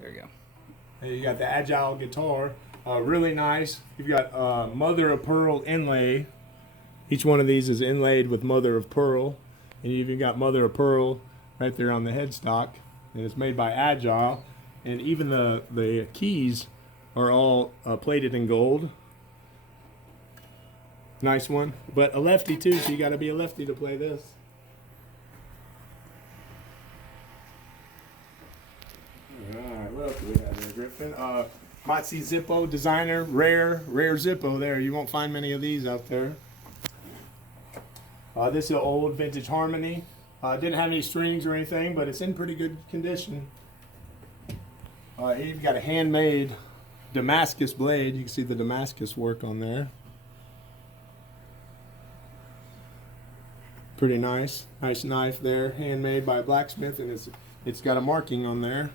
There you go. And you got the Agile guitar, really nice. You've got mother of pearl inlay. Each one of these is inlaid with mother of pearl, and you've even got mother of pearl right there on the headstock. And it's made by Agile, and even the keys are all plated in gold. Nice one, but a lefty too, so you got to be a lefty to play this. All right, what else do we have there, Griffin? Motzi Zippo designer, rare Zippo there. You won't find many of these out there. This is an old vintage Harmony. Didn't have any strings or anything, but it's in pretty good condition. You've got a handmade Damascus blade. You can see the Damascus work on there. Pretty nice. Nice knife there, handmade by a blacksmith, and it's got a marking on there.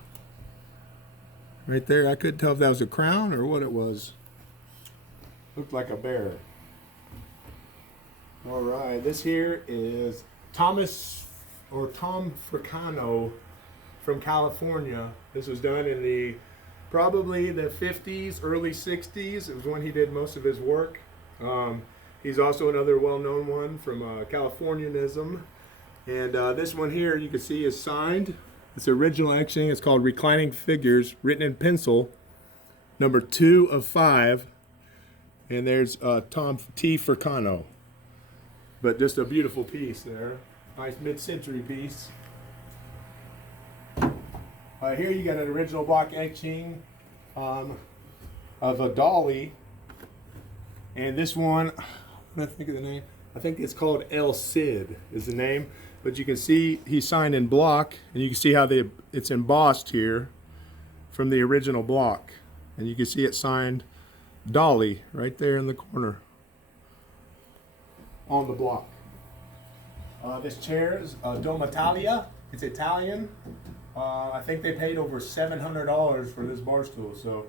Right there, I couldn't tell if that was a crown or what it was. Looked like a bear. All right, this here is Tom Fricano from California. This was done in probably the 50s, early 60s. It was when he did most of his work. He's also another well-known one from Californianism. And this one here you can see is signed. It's original etching. It's called Reclining Figures, written in pencil, number 2 of 5. And there's Tom T. Fricano. But just a beautiful piece there. Nice mid-century piece. Here you got an original block etching of a dolly. And this one, I think of the name. I think it's called El Cid is the name. But you can see he's signed in block, and you can see how it's embossed here from the original block. And you can see it signed Dolly right there in the corner on the block. This chair is Doma Italia. It's Italian. I think they paid over $700 for this bar stool, so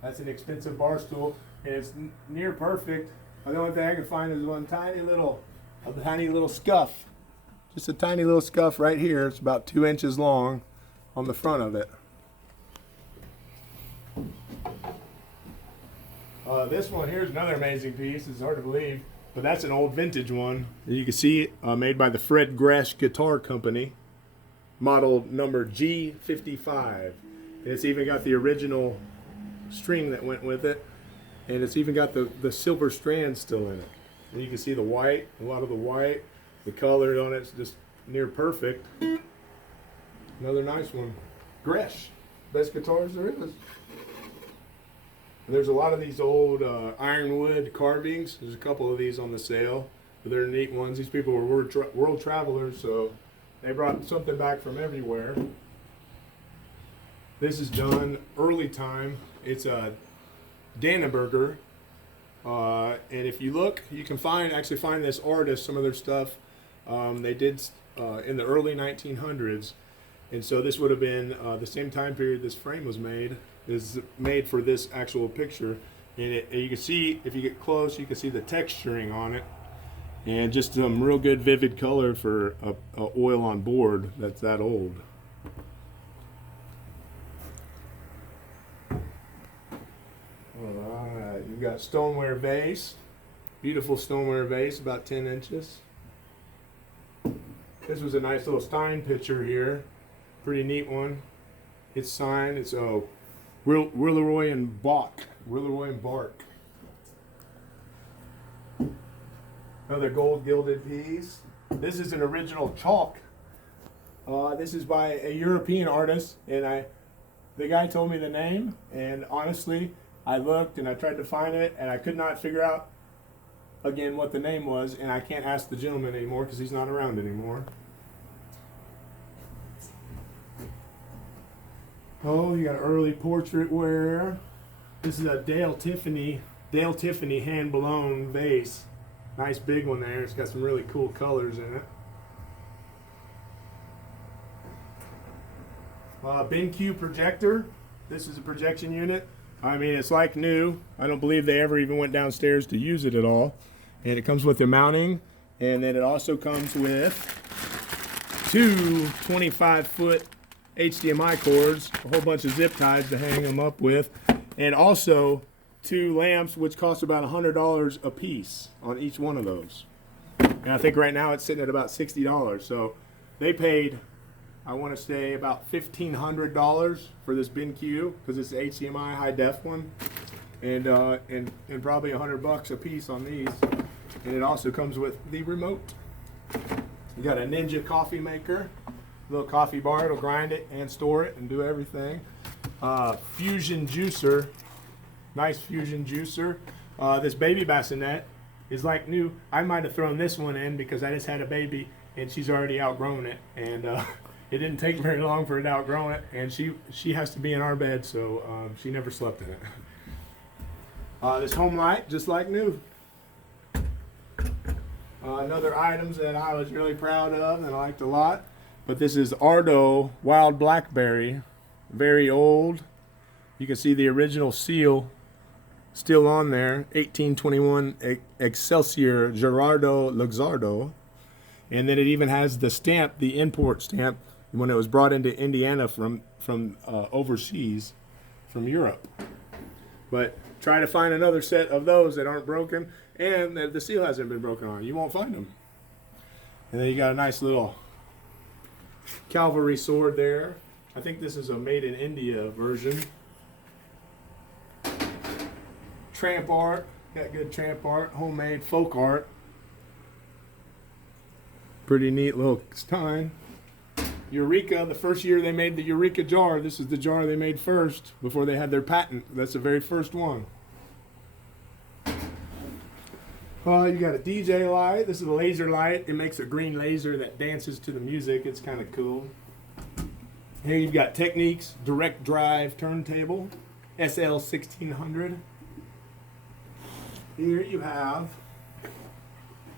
that's an expensive bar stool, and it's near perfect. The only thing I can find is one tiny little scuff. Just a tiny little scuff right here. It's about 2 inches long on the front of it. This one here is another amazing piece. It's hard to believe, but that's an old vintage one. You can see it made by the Fred Gresh Guitar Company, model number G55. And it's even got the original string that went with it, and it's even got the silver strand still in it. And you can see the white, a lot of the white. The color on it's just near perfect. Another nice one. Gresh. Best guitars there is. And there's a lot of these old ironwood carvings. There's a couple of these on the sale. But they're neat ones. These people were world travelers, so they brought something back from everywhere. This is done early time. It's a Danneberger. And if you look, you can actually find this artist, some of their stuff. They did in the early 1900s, and so this would have been the same time period this frame was made. Is made for this actual picture, and you can see, if you get close, you can see the texturing on it, and just some real good vivid color for a oil on board that's that old. All right, you've got stoneware vase, beautiful stoneware vase, about 10 inches. This was a nice little Stein picture here. Pretty neat one. It's signed. It's Willeroy and Bach. Willeroy and Bark. Another gold gilded piece. This is an original chalk. This is by a European artist, and the guy told me the name, and honestly, I looked and I tried to find it, and I could not figure out again what the name was, and I can't ask the gentleman anymore because he's not around anymore. Oh, you got early portrait ware. This is a Dale Tiffany hand blown vase. Nice big one there. It's got some really cool colors in it. BenQ projector. This is a projection unit. I mean, it's like new. I don't believe they ever even went downstairs to use it at all. And it comes with the mounting, and then it also comes with two 25-foot HDMI cords, a whole bunch of zip ties to hang them up with, and also 2 lamps, which cost about $100 a piece on each one of those. And I think right now it's sitting at about $60. So they paid, I want to say, about $1,500 for this BenQ, because it's the HDMI high def one, and probably $100 a piece on these. And it also comes with the remote. You got a Ninja coffee maker, little coffee bar. It'll grind it and store it and do everything. Fusion juicer, nice fusion juicer. This baby bassinet is like new. I might have thrown this one in because I just had a baby and she's already outgrown it, and it didn't take very long for it to outgrow it, and she has to be in our bed, so she never slept in it. This home light, just like new. Another items that I was really proud of and I liked a lot, but this is Ardo Wild Blackberry, very old. You can see the original seal still on there, 1821 Excelsior Gerardo Luxardo, and then it even has the stamp, the import stamp, when it was brought into Indiana from overseas, from Europe. But try to find another set of those that aren't broken and that the seal hasn't been broken on. You won't find them. And then you got a nice little cavalry sword there. I think this is a made in India version. Tramp art, got good tramp art, homemade folk art. Pretty neat little stein. Eureka, the first year they made the Eureka jar. This is the jar they made first before they had their patent. That's the very first one. You got a DJ light. This is a laser light. It makes a green laser that dances to the music. It's kind of cool. Here you've got Technics direct drive turntable, SL1600. Here you have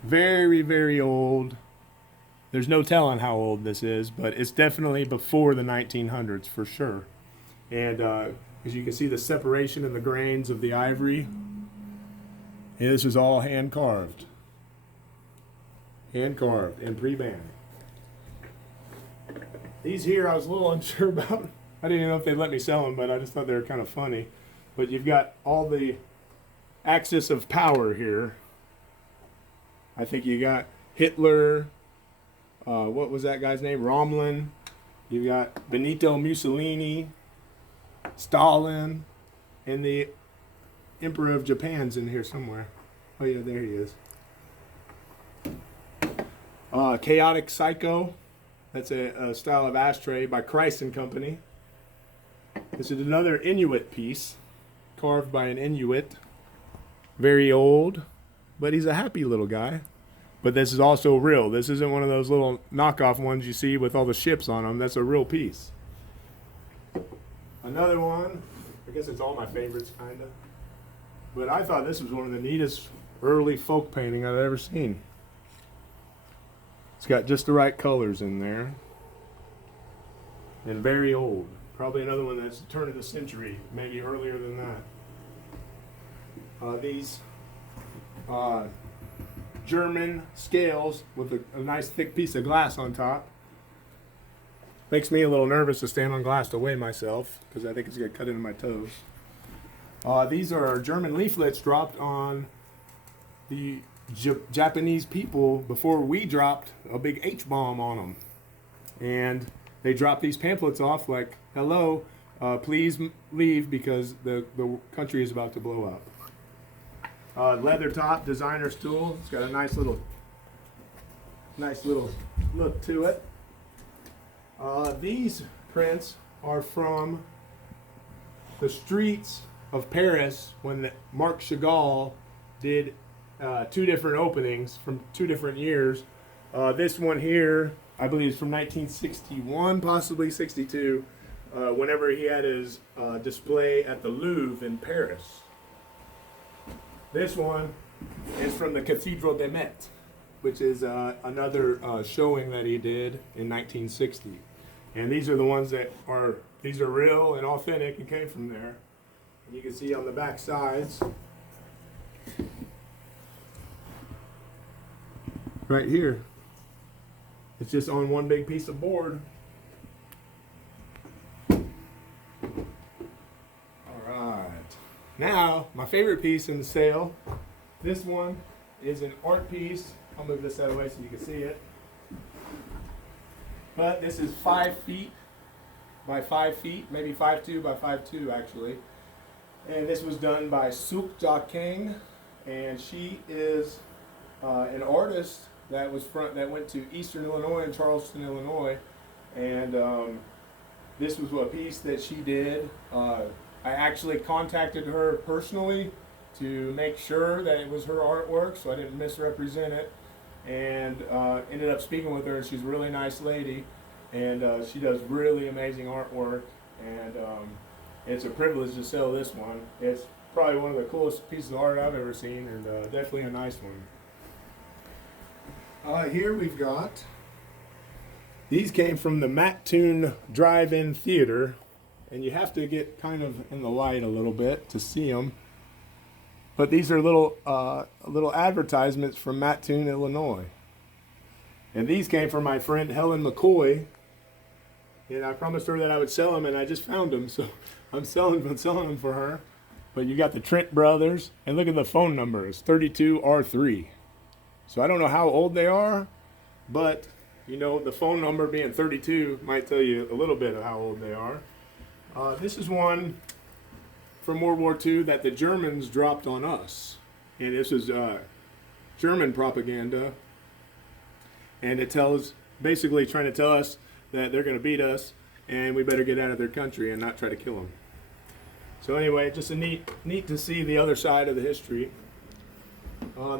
very, very old. There's no telling how old this is, but it's definitely before the 1900s for sure. And as you can see, the separation in the grains of the ivory. And this is all hand carved. Hand carved and pre-band. These here I was a little unsure about. I didn't even know if they'd let me sell them, but I just thought they were kind of funny. But you've got all the axis of power here. I think you got Hitler. What was that guy's name? Rommel. You've got Benito Mussolini, Stalin, and the Emperor of Japan's in here somewhere. Oh yeah, there he is. Chaotic Psycho. That's a style of ashtray by Christ and Company. This is another Inuit piece, carved by an Inuit. Very old, but he's a happy little guy. But this is also real. This isn't one of those little knockoff ones you see with all the ships on them. That's a real piece. Another one, I guess it's all my favorites, kind of. But I thought this was one of the neatest early folk painting I've ever seen. It's got just the right colors in there. And very old. Probably another one that's the turn of the century, maybe earlier than that. These German scales with a nice thick piece of glass on top. Makes me a little nervous to stand on glass to weigh myself, because I think it's going to cut into my toes. These are German leaflets dropped on the Japanese people before we dropped a big H-bomb on them. And they dropped these pamphlets off like, hello, please leave because the country is about to blow up. Leather top designer stool. It's got a nice little look to it. These prints are from the streets of Paris when Marc Chagall did 2 different openings from 2 different years. This one here, I believe, is from 1961, possibly 62, whenever he had his display at the Louvre in Paris. This one is from the Cathedral des Met, which is another showing that he did in 1960. And these are the ones that are real and authentic and came from there. And you can see on the back sides, right here, it's just on one big piece of board. Now, my favorite piece in the sale, this one is an art piece. I'll move this out of the way so you can see it. But this is 5 feet by 5 feet, maybe 5'2" by 5'2" actually. And this was done by Suk Ja Kang, and she is an artist that went to Eastern Illinois and Charleston, Illinois, and this was a piece that she did. I actually contacted her personally to make sure that it was her artwork, so I didn't misrepresent it, and ended up speaking with her. She's a really nice lady, and she does really amazing artwork, and it's a privilege to sell this one. It's probably one of the coolest pieces of art I've ever seen, and definitely a nice one. Here we've got, these came from the Mattoon Drive-In Theater, and you have to get kind of in the light a little bit to see them. But these are little advertisements from Mattoon, Illinois. And these came from my friend Helen McCoy, and I promised her that I would sell them, and I just found them, so I'm selling them for her. But you got the Trent brothers, and look at the phone number. It's 32R3. So I don't know how old they are, but you know, the phone number being 32 might tell you a little bit of how old they are. This is one from World War II that the Germans dropped on us. And this is German propaganda. And it tells, basically trying to tell us that they're going to beat us and we better get out of their country and not try to kill them. So anyway, just a neat to see the other side of the history.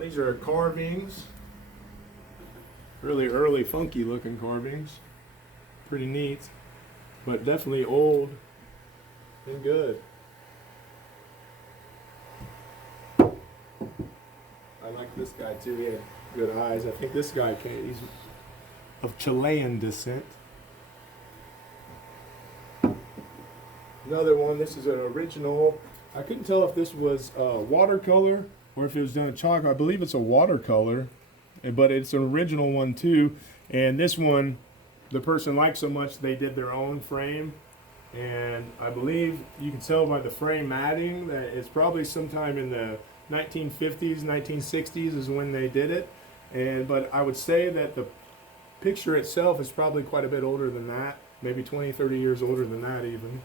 These are carvings. Really early, funky looking carvings. Pretty neat, but definitely old and good. I like this guy too. He had good eyes. I think this guy he's of Chilean descent. Another one. This is an original. I couldn't tell if this was watercolor or if it was done in chalk. I believe it's a watercolor, but it's an original one too. And this one, the person liked so much they did their own frame. And I believe you can tell by the frame matting that it's probably sometime in the 1950s, 1960s is when they did it. But I would say that the picture itself is probably quite a bit older than that, maybe 20, 30 years older than that even.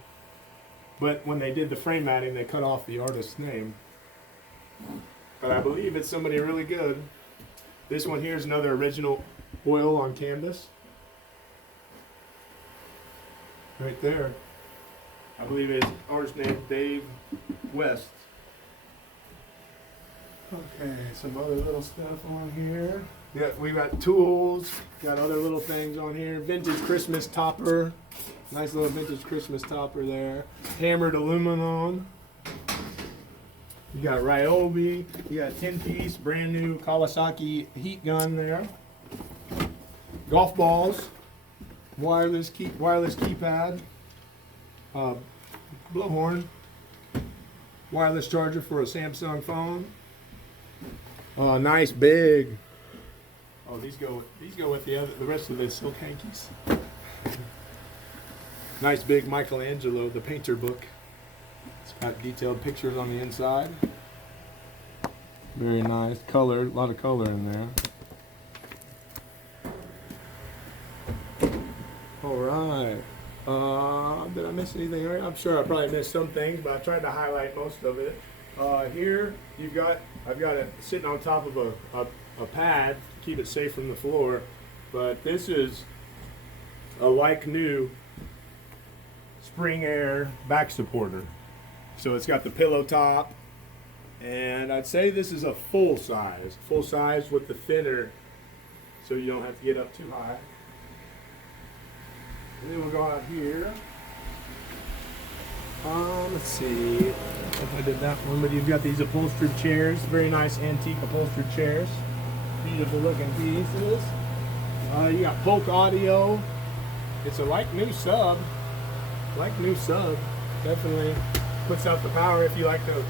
But when they did the frame matting, they cut off the artist's name. But I believe it's somebody really good. This one here is another original oil on canvas. Right there. I believe his artist name Dave West. Okay, some other little stuff on here. Yeah, we got tools, got other little things on here. Vintage Christmas topper. Nice little vintage Christmas topper there. Hammered aluminum. You got Ryobi. You got a 10-piece brand new Kawasaki heat gun there. Golf balls. Wireless keypad. Blowhorn. Wireless charger for a Samsung phone. Nice big. Oh, these go with the rest of the silk hankies. Nice big Michelangelo, the painter book. It's got detailed pictures on the inside. Very nice, color, a lot of color in there. All right. Did I miss anything? I'm sure I probably missed some things, but I tried to highlight most of it. Here I've got it sitting on top of a pad to keep it safe from the floor. But this is a like new spring air back supporter. So it's got the pillow top, and I'd say this is a full size with the thinner, so you don't have to get up too high. And then we'll go out here. Let's see if I did that one, but you've got these upholstered chairs, very nice antique upholstered chairs. Beautiful looking pieces. You got Polk Audio. It's a like new sub. Definitely puts out the power if you like to,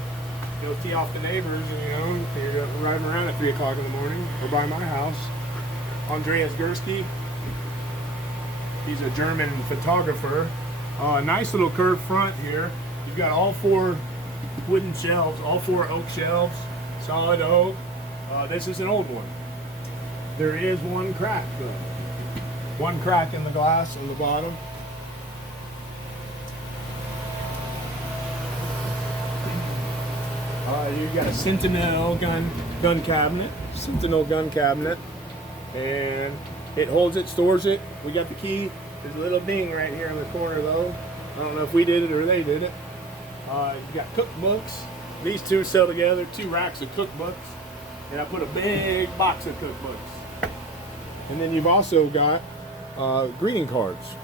tee off the neighbors, and you're riding around at 3 o'clock in the morning, or by my house. Andreas Gursky. He's a German photographer. Nice little curved front here. You've got all 4 wooden shelves, all 4 oak shelves, solid oak. This is an old one. There is one crack though. One crack in the glass on the bottom. You got a Sentinel gun cabinet, and it holds it, stores it. We got the key. There's a little ding right here in the corner though. I don't know if we did it or they did it. You got cookbooks. These two sell together, 2 racks of cookbooks, and I put a big box of cookbooks. And then you've also got greeting cards.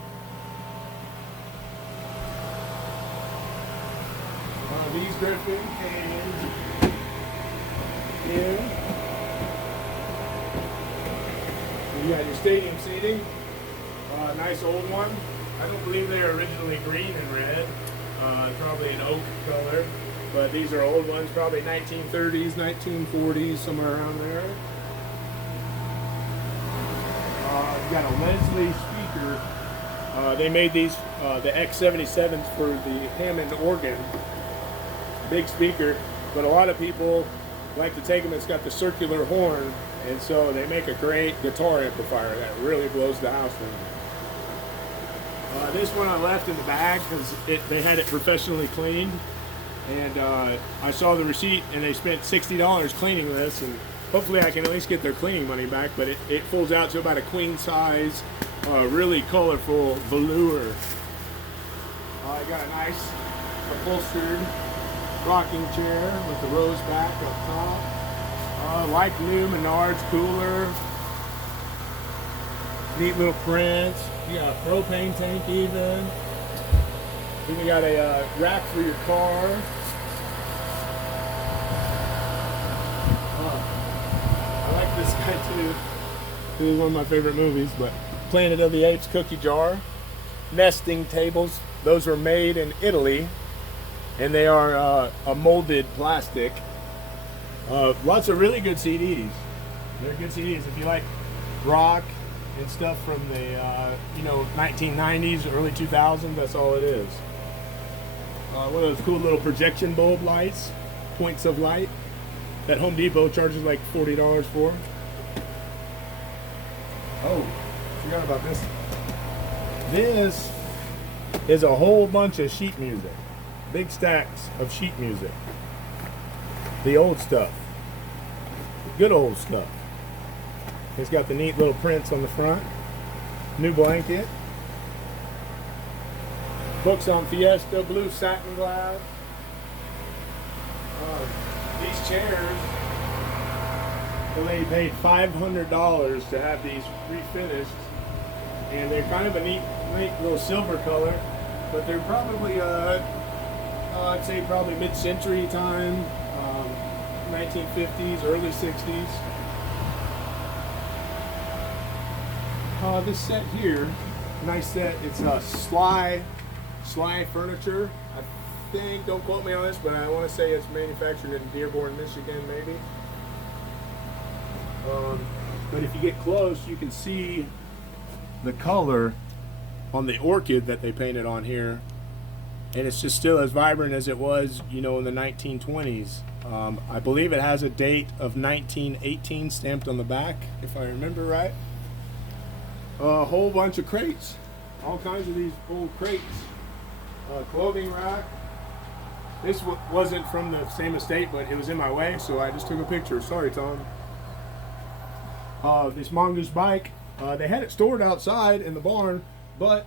These Griffin cans in. You got your stadium seating. Nice old one. I don't believe they were originally green and red. Probably an oak color. But these are old ones, probably 1930s, 1940s, somewhere around there. You got a Leslie speaker. They made these, the X77s for the Hammond organ. Big speaker, but a lot of people like to take them. It's got the circular horn, and so they make a great guitar amplifier that really blows the house down. This one I left in the bag because they had it professionally cleaned, and I saw the receipt, and they spent $60 cleaning this, and hopefully I can at least get their cleaning money back. But it folds out to about a queen size, really colorful velour. I got a nice upholstered rocking chair with the rose back up top. Like new Menards cooler. Neat little prints. You got a propane tank even. Then you got a rack for your car. I like this guy too. This is one of my favorite movies, but Planet of the Apes cookie jar. Nesting tables. Those were made in Italy. And they are a molded plastic. Lots of really good CDs. They're good CDs. If you like rock and stuff from the 1990s, early 2000s, that's all it is. One of those cool little projection bulb lights, points of light, that Home Depot charges like $40 for. Oh, forgot about this. This is a whole bunch of sheet music. Big stacks of sheet music. The old stuff. Good old stuff. It's got the neat little prints on the front. New blanket. Books on Fiesta, blue satin glass. These chairs, the lady paid $500 to have these refinished. And they're kind of a neat little silver color. But they're probably I'd say probably mid-century time, 1950s, early 60s. This set here, nice set. It's Sly Furniture. I think, don't quote me on this, but I want to say it's manufactured in Dearborn, Michigan, maybe. But if you get close, you can see the color on the orchid that they painted on here. And it's just still as vibrant as it was, in the 1920s. I believe it has a date of 1918 stamped on the back, if I remember right. A whole bunch of crates. All kinds of these old crates. Clothing rack. This wasn't from the same estate, but it was in my way, so I just took a picture. Sorry, Tom. This Mongoose bike. They had it stored outside in the barn, but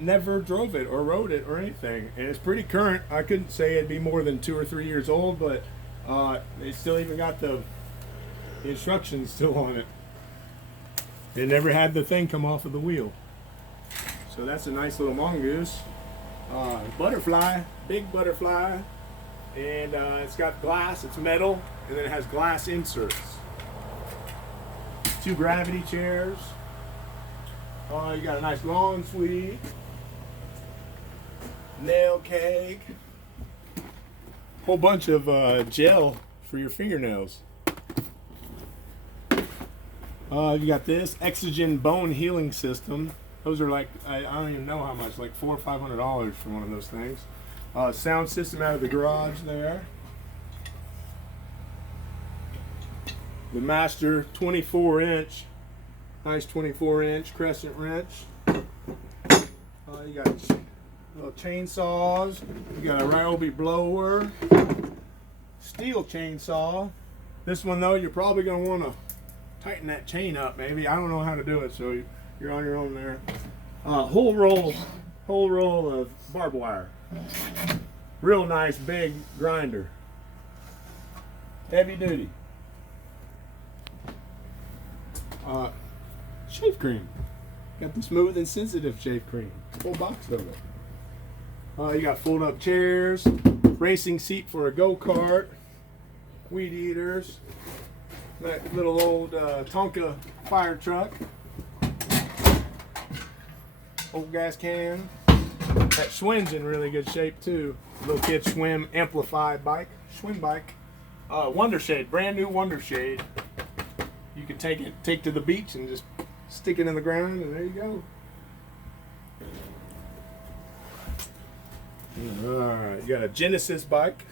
never drove it or rode it or anything, and it's pretty current. I couldn't say it'd be more than 2 or 3 years old, but they still even got the instructions still on it. It never had the thing come off of the wheel. So that's a nice little mongoose. Butterfly, big butterfly, and it's got glass, it's metal, and then it has glass inserts. 2 gravity chairs. You got a nice long suite, nail keg, whole bunch of gel for your fingernails. You got this Exogen bone healing system. Those are like, I don't even know how much, like $400 or $500 for one of those things. Sound system out of the garage there. The master 24-inch, nice 24-inch crescent wrench. You got little chainsaws. You got a Ryobi blower, steel chainsaw. This one though, you're probably going to want to tighten that chain up. Maybe I don't know how to do it, so you're on your own there. Whole roll of barbed wire. Real nice big grinder. Heavy duty. Shave cream. Got the smooth and sensitive shave cream. Full box of it. You got fold up chairs, racing seat for a go-kart, weed eaters, that little old Tonka fire truck, old gas can. That Schwinn's in really good shape too. Little kid Schwinn amplified bike, Schwinn bike. Wonder Shade, brand new Wonder Shade. You can take to the beach and just stick it in the ground, and there you go. Alright, you got a Genesis bike.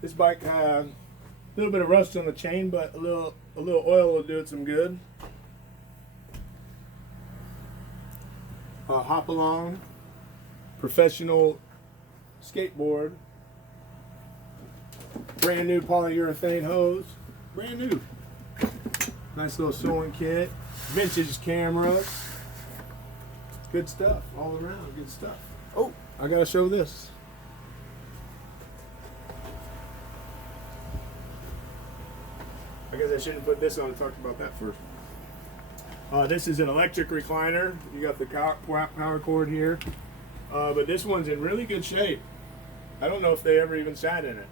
This bike has a little bit of rust on the chain, but a little oil will do it some good. Hop along, professional skateboard, brand new polyurethane hose, brand new. Nice little sewing kit, vintage cameras, good stuff all around, good stuff. Oh, I gotta show this. I guess I shouldn't put this on and talk about that first. This is an electric recliner. You got the power cord here, but this one's in really good shape. I don't know if they ever even sat in it.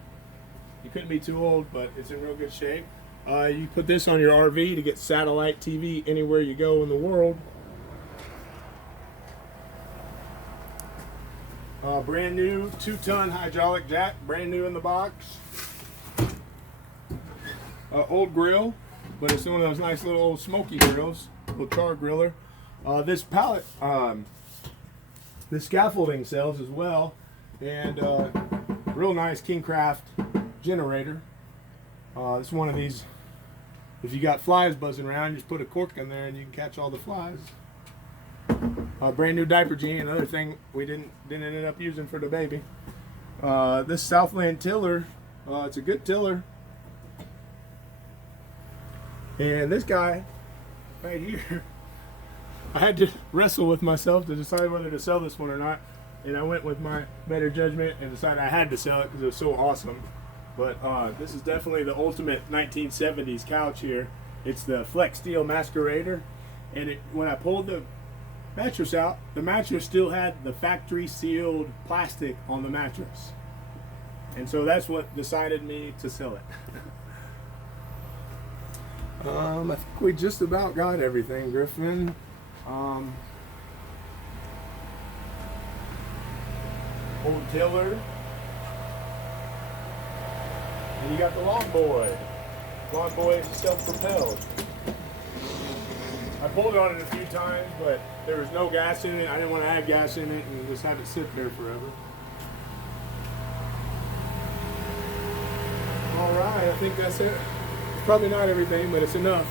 You couldn't be too old, but it's in real good shape. You put this on your RV to get satellite TV anywhere you go in the world. Brand new 2-ton hydraulic jack, brand new in the box. Old grill, but it's one of those nice little old smoky grills, little char griller. This pallet, this scaffolding sells as well, and real nice Kingcraft generator. It's one of these. If you got flies buzzing around, you just put a cork in there and you can catch all the flies. Brand new diaper genie, another thing we didn't end up using for the baby. This Southland tiller, it's a good tiller. And this guy right here, I had to wrestle with myself to decide whether to sell this one or not. And I went with my better judgment and decided I had to sell it because it was so awesome. But this is definitely the ultimate 1970s couch here. It's the Flex Steel Masquerader. And when I pulled the mattress out, the mattress still had the factory sealed plastic on the mattress. And so that's what decided me to sell it. I think we just about got everything, Griffin. Old tiller. And you got the Lawn Boy. Lawn Boy is self-propelled. I pulled on it a few times, but there was no gas in it. I didn't want to add gas in it and just have it sit there forever. All right, I think that's it. It's probably not everything, but it's enough.